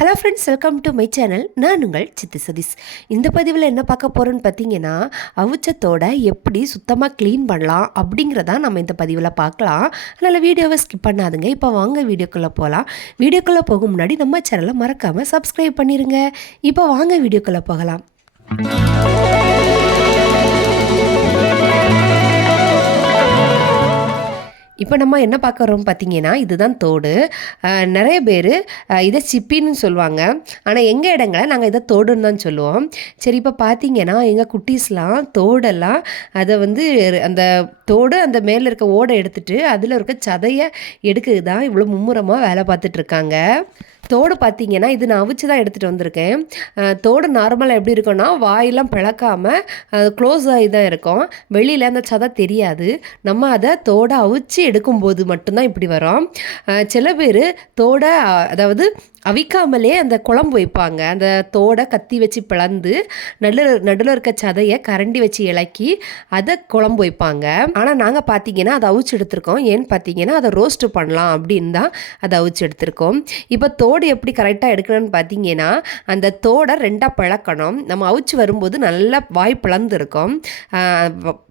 Hello friends, welcome to my channel. நான் உங்கள் சித்தி சதீஷ். இந்த பதிவில் என்ன பார்க்க போகிறோன்னு பார்த்தீங்கன்னா, அவிச்சத்தோட எப்படி சுத்தமாக க்ளீன் பண்ணலாம் அப்படிங்கிறதா நம்ம இந்த பதிவில் பார்க்கலாம். அதனால் வீடியோவை ஸ்கிப் பண்ணாதுங்க. இப்போ வாங்க வீடியோக்குள்ளே போகலாம். வீடியோக்குள்ளே போகும் முன்னாடி நம்ம சேனலை மறக்காமல் சப்ஸ்கிரைப் பண்ணிடுங்க. இப்போ வாங்க வீடியோக்குள்ளே போகலாம். இப்போ நம்ம என்ன பார்க்குறோம் பார்த்தீங்கன்னா, இதுதான் தோடு. நிறைய பேர் இதை சிப்பின்னு சொல்லுவாங்க. ஆனால் எங்கள் இடங்களில் நாங்கள் இதை தோடுன்னு தான் சொல்லுவோம். சரி, இப்போ பார்த்தீங்கன்னா எங்கள் குட்டீஸ்லாம் தோடெல்லாம் அதை வந்து அந்த தோடு அந்த மேலே இருக்க ஓடை எடுத்துகிட்டு அதில் இருக்க சதையை எடுக்கிறது தான் இவ்வளோ மும்முரமாக வேலை பார்த்துட்ருக்காங்க. தோடு பார்த்தீங்கன்னா இது நான் அவிச்சு தான் எடுத்துகிட்டு வந்திருக்கேன். தோடு நார்மலாக எப்படி இருக்குன்னா, வாயெல்லாம் பிளக்காமல் க்ளோஸ் ஆகி தான் இருக்கும். வெளியில் அந்த சதை தெரியாது. நம்ம அதை தோடை அவிச்சு எடுக்கும்போது மட்டும்தான் இப்படி வரும். சில பேர் தோடை அதாவது அவிக்காமலே அந்த குழம்பு வைப்பாங்க. அந்த தோடை கத்தி வச்சு பிளந்து நடுவில் இருக்க சதையை கரண்டி வச்சு இலக்கி அதை குழம்பு வைப்பாங்க. ஆனால் நாங்கள் பார்த்தீங்கன்னா அதை அவிச்சு எடுத்திருக்கோம். ஏன்னு பார்த்தீங்கன்னா அதை ரோஸ்ட்டு பண்ணலாம் அப்படின்னு தான் அதை அவிச்சு எடுத்திருக்கோம். இப்போ தோடு எப்படி கரெக்டாக எடுக்கணும்னு பார்த்தீங்கன்னா, அந்த தோடை ரெண்டாக பிளக்கணும். நம்ம அவிச்சு வரும்போது நல்லா வாய் பிளந்துருக்கும்.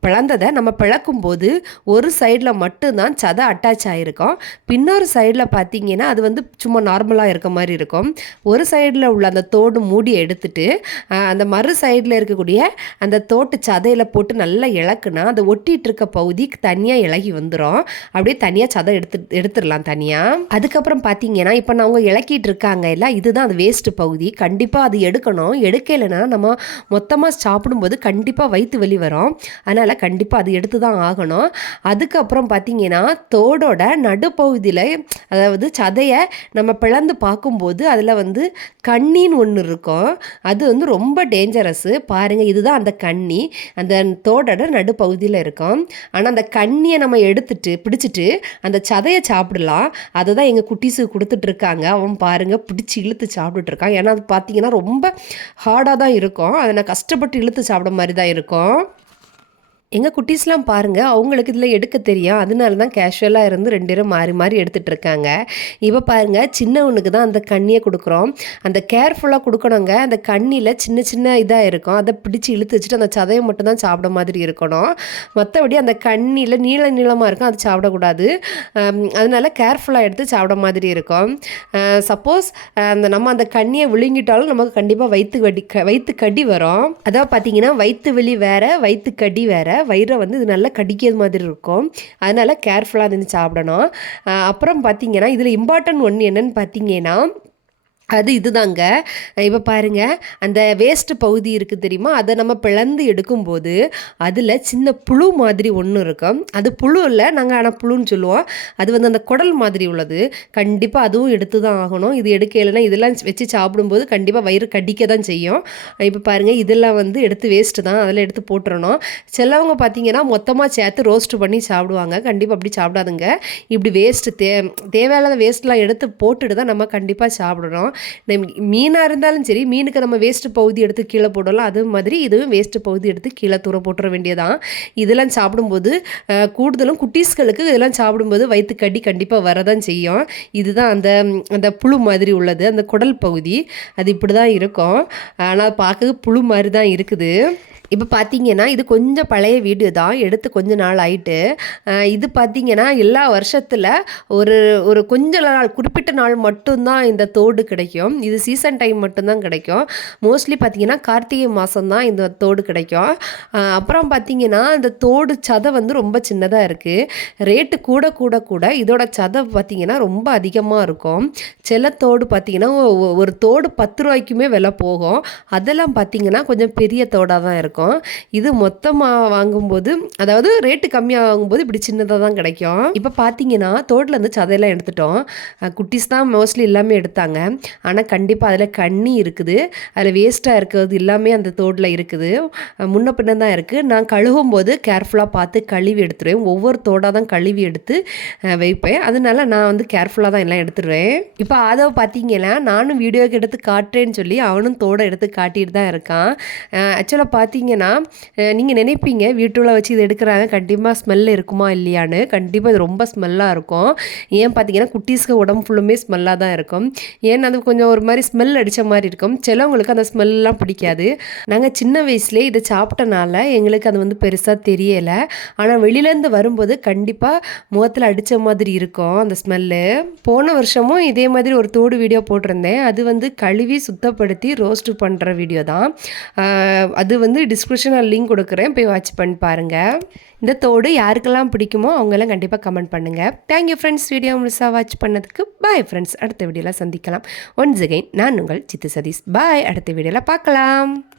பிளந்ததை நம்ம பிளக்கும்போது ஒரு சைடில் மட்டும்தான் சதை அட்டாச் ஆகிருக்கும். பின்னொரு சைடில் பார்த்தீங்கன்னா அது வந்து சும்மா நார்மலாக இருக்க மாதிரி இருக்கும். ஒரு சைடில் உள்ள அந்த தோடு மூடி எடுத்துட்டு அந்த மறு சைடில் இருக்கக்கூடிய அந்த தோட்டு சதையில் போட்டு நல்லா இலக்குனா அந்த ஒட்டிகிட்டு இருக்க பகுதி தனியாக இலகி வந்துடும். அப்படியே தனியாக சதை எடுத்துடலாம் தனியாக. அதுக்கப்புறம் பார்த்தீங்கன்னா இப்போ நான் அவங்க இலக்கிட்டு இருக்காங்க இல்லை, இதுதான் அது வேஸ்ட்டு பகுதி. கண்டிப்பாக அது எடுக்கணும். எடுக்கலைன்னா நம்ம மொத்தமாக சாப்பிடும்போது கண்டிப்பாக வயிற்று வலி வரும். அதனால் கண்டிப்பாக அது எடுத்து தான் ஆகணும். அதுக்கப்புறம் பார்த்தீங்கன்னா தோடோட நடுப்பகுதியில் அதாவது சதையை நம்ம பிளந்து பார்க்கும்போது அதில் வந்து கண்ணின்னு ஒன்று இருக்கும். அது வந்து ரொம்ப டேஞ்சரஸ்ஸு. பாருங்கள், இதுதான் அந்த கண்ணி அந்த தோடோட நடுப்பகுதியில் இருக்கும். ஆனால் அந்த கண்ணியை நம்ம பிடிச்சிட்டு அந்த சதையை சாப்பிடலாம். அதை தான் எங்கள் குட்டீஸுக்கு கொடுத்துட்ருக்காங்க. அவன் பாருங்கள் பிடிச்சி இழுத்து சாப்பிட்டுட்ருக்கான். ஏன்னா அது பார்த்தீங்கன்னா ரொம்ப ஹார்டாக தான் இருக்கும். அதை நான் கஷ்டப்பட்டு இழுத்து சாப்பிட மாதிரி தான் இருக்கும். எங்கள் குட்டீஸ்லாம் பாருங்கள், அவங்களுக்கு இதில் எடுக்க தெரியும். அதனால தான் கேஷுவலாக இருந்து 2 பேரும் மாறி மாறி எடுத்துகிட்டு இருக்காங்க. இப்போ பாருங்கள், சின்னவனுக்கு தான் அந்த கண்ணியை கொடுக்குறோம். அந்த கேர்ஃபுல்லாக கொடுக்கணுங்க. அந்த கண்ணியில் சின்ன சின்ன இதாக இருக்கும். அதை பிடிச்சி இழுத்து வச்சுட்டு அந்த சதையை மட்டும் தான் சாப்பிட மாதிரி இருக்கணும். மற்றபடி அந்த கண்ணியில் நீளமாக இருக்கும், அது சாப்பிடக்கூடாது. அதனால கேர்ஃபுல்லாக எடுத்து சாப்பிட மாதிரி இருக்கும். சப்போஸ் நம்ம அந்த கண்ணியை விழுங்கிட்டாலும் நமக்கு கண்டிப்பாக வயிற்று கடி வரும். அதாவது பார்த்தீங்கன்னா வயிற்று வலி வேறு, வயிற்று கடி வேறு. வயிறை வந்து இது நல்லா கடிக்கிறது மாதிரி இருக்கும். அதனால் கேர்ஃபுல்லாக இருந்து சாப்பிடணும். அப்புறம் பார்த்தீங்கன்னா இதில் இம்பார்ட்டன்ட் ஒன்று என்னென்னு பார்த்தீங்கன்னா அது இதுதாங்க. இப்போ பாருங்கள், அந்த வேஸ்ட்டு பகுதி இருக்குது தெரியுமா, அதை நம்ம பிளந்து எடுக்கும்போது அதில் சின்ன புழு மாதிரி ஒன்று இருக்கும். அது புழு இல்லை, நாங்கள் ஆனால் புழுன்னு சொல்லுவோம். அது வந்து அந்த குடல் மாதிரி உள்ளது. கண்டிப்பாக அதுவும் எடுத்து தான் ஆகணும். இது எடுக்கலைன்னா இதெல்லாம் வச்சு சாப்பிடும்போது கண்டிப்பாக வயிறு கடிக்க தான் செய்யும். இப்போ பாருங்கள், இதெல்லாம் வந்து எடுத்து வேஸ்ட்டு தான், அதில் எடுத்து போட்டுறணும். சிலவங்க பார்த்தீங்கன்னா மொத்தமாக சேர்த்து ரோஸ்ட்டு பண்ணி சாப்பிடுவாங்க. கண்டிப்பாக அப்படி சாப்பிடாதுங்க. இப்படி வேஸ்ட்டு தேவையில்லாத வேஸ்ட்லாம் எடுத்து போட்டுட்டு தான் நம்ம கண்டிப்பாக சாப்பிடணும். மீனாக இருந்தாலும் சரி, மீனுக்கு நம்ம வேஸ்ட்டு பகுதி எடுத்து கீழே போடலாம். அது மாதிரி இதுவும் வேஸ்ட்டு பகுதி எடுத்து கீழே தூர போட்டுற வேண்டியதான். இதெல்லாம் சாப்பிடும்போது கூடுதலும் குட்டீஸ்களுக்கு இதெல்லாம் சாப்பிடும்போது வயிற்று கடி கண்டிப்பாக வரதான் செய்யும். இதுதான் அந்த புழு மாதிரி உள்ளது, அந்த குடல் பகுதி. அது இப்படி தான் இருக்கும். ஆனால் பார்க்க புழு மாதிரி தான் இருக்குது. இப்போ பார்த்தீங்கன்னா இது கொஞ்சம் பழைய வீடியோ தான், எடுத்து கொஞ்ச நாள் ஆகிட்டு. இது பார்த்தீங்கன்னா எல்லா வருஷத்தில் ஒரு கொஞ்ச நாள் குறிப்பிட்ட நாள் மட்டும்தான் இந்த தோடு கிடைக்கும். இது சீசன் டைம் மட்டும்தான் கிடைக்கும். மோஸ்ட்லி பார்த்தீங்கன்னா கார்த்திகை மாதம் தான் இந்த தோடு கிடைக்கும். அப்புறம் பார்த்தீங்கன்னா இந்த தோடு சதை வந்து ரொம்ப சின்னதாக இருக்குது. ரேட்டு கூட இதோட சதை பார்த்தீங்கன்னா ரொம்ப அதிகமாக இருக்கும். சில தோடு பார்த்தீங்கன்னா ஒரு தோடு 10 ரூபாய்க்குமே விலை போகும். அதெல்லாம் பார்த்தீங்கன்னா கொஞ்சம் பெரிய தோடாக தான் இருக்கும். இது மொத்தமாக வாங்கும்போது, அதாவது ரேட்டு கம்மியாக வாங்கும்போது இப்படி சின்னதாக தான் கிடைக்கும். இப்போ பார்த்தீங்கன்னா தோட்டிலேருந்து சதையெல்லாம் எடுத்துட்டோம். குட்டீஸ் தான் மோஸ்ட்லி எல்லாமே எடுத்தாங்க. ஆனால் கண்டிப்பாக அதில் கண்ணி இருக்குது, அதில் வேஸ்ட்டாக இருக்கிறது எல்லாமே அந்த தோட்டில் இருக்குது. முன்ன பின்ன தான் இருக்குது. நான் கழுவும் போது கேர்ஃபுல்லாக பார்த்து கழுவி எடுத்துருவேன். ஒவ்வொரு தோடாக தான் கழுவி எடுத்து வைப்பேன். அதனால நான் வந்து கேர்ஃபுல்லாக தான் எல்லாம் எடுத்துருவேன். இப்போ அதை பார்த்தீங்கன்னா நானும் வீடியோக்கு எடுத்து காட்டுறேன்னு சொல்லி அவனும் தோடை எடுத்து காட்டிட்டு தான் இருக்கான். ஆக்சுவலாக பார்த்தீங்க பார்த்தீங்கன்னா, நீங்க நினைப்பீங்க வீட்டுக்குள்ள வச்சு இத எடுக்குறாங்க கண்டிப்பா ஸ்மெல் இருக்குமா இல்லையான்னு. கண்டிப்பா இது ரொம்ப ஸ்மெல்லா இருக்கும். ஏன் பார்த்தீங்கன்னா, குட்டீஸ்க்கு உடம்பு ஃபுல்லுமே ஸ்மெல்லா தான் இருக்கும். ஏன்னா அது கொஞ்சம் ஒரு மாரி ஸ்மெல் அடிச்ச மாரி இருக்கும். சிலவங்களுக்கு அந்த ஸ்மெல்லாம் பிடிக்காது. நாங்க சின்ன வயசுலயே இத சாப்பிட்டனால எங்களுக்கு அது வந்து பெருசா தெரியல. ஆனா வெளியிலேருந்து வரும்போது கண்டிப்பா முகத்துல அடிச்ச மாதிரி இருக்கும் அந்த ஸ்மெல்லு. போன வருஷமும் இதே மாதிரி ஒரு தோடு வீடியோ போட்டிருந்தேன். அது வந்து கழுவி சுத்தப்படுத்தி ரோஸ்ட் பண்ற வீடியோ தான். அ அது வந்து டிஸ்கிரிப்ஷன்ல லிங்க் குடுக்குறேன். போய் வாட்ச் பண்ணி பாருங்க. இந்த தோடு யாருக்கெல்லாம் பிடிக்குமோ அவங்கலாம் கண்டிப்பா கமெண்ட் பண்ணுங்க. தேங்க் யூ ஃப்ரெண்ட்ஸ் வீடியோ முழுசா வாட்ச் பண்ணதுக்கு. Bye friends. அடுத்த வீடியோல சந்திக்கலாம். ஒன்ஸ் அகைன் நான் உங்கள் சித்து சதீஷ். பாய். அடுத்த வீடியோல பார்க்கலாம்.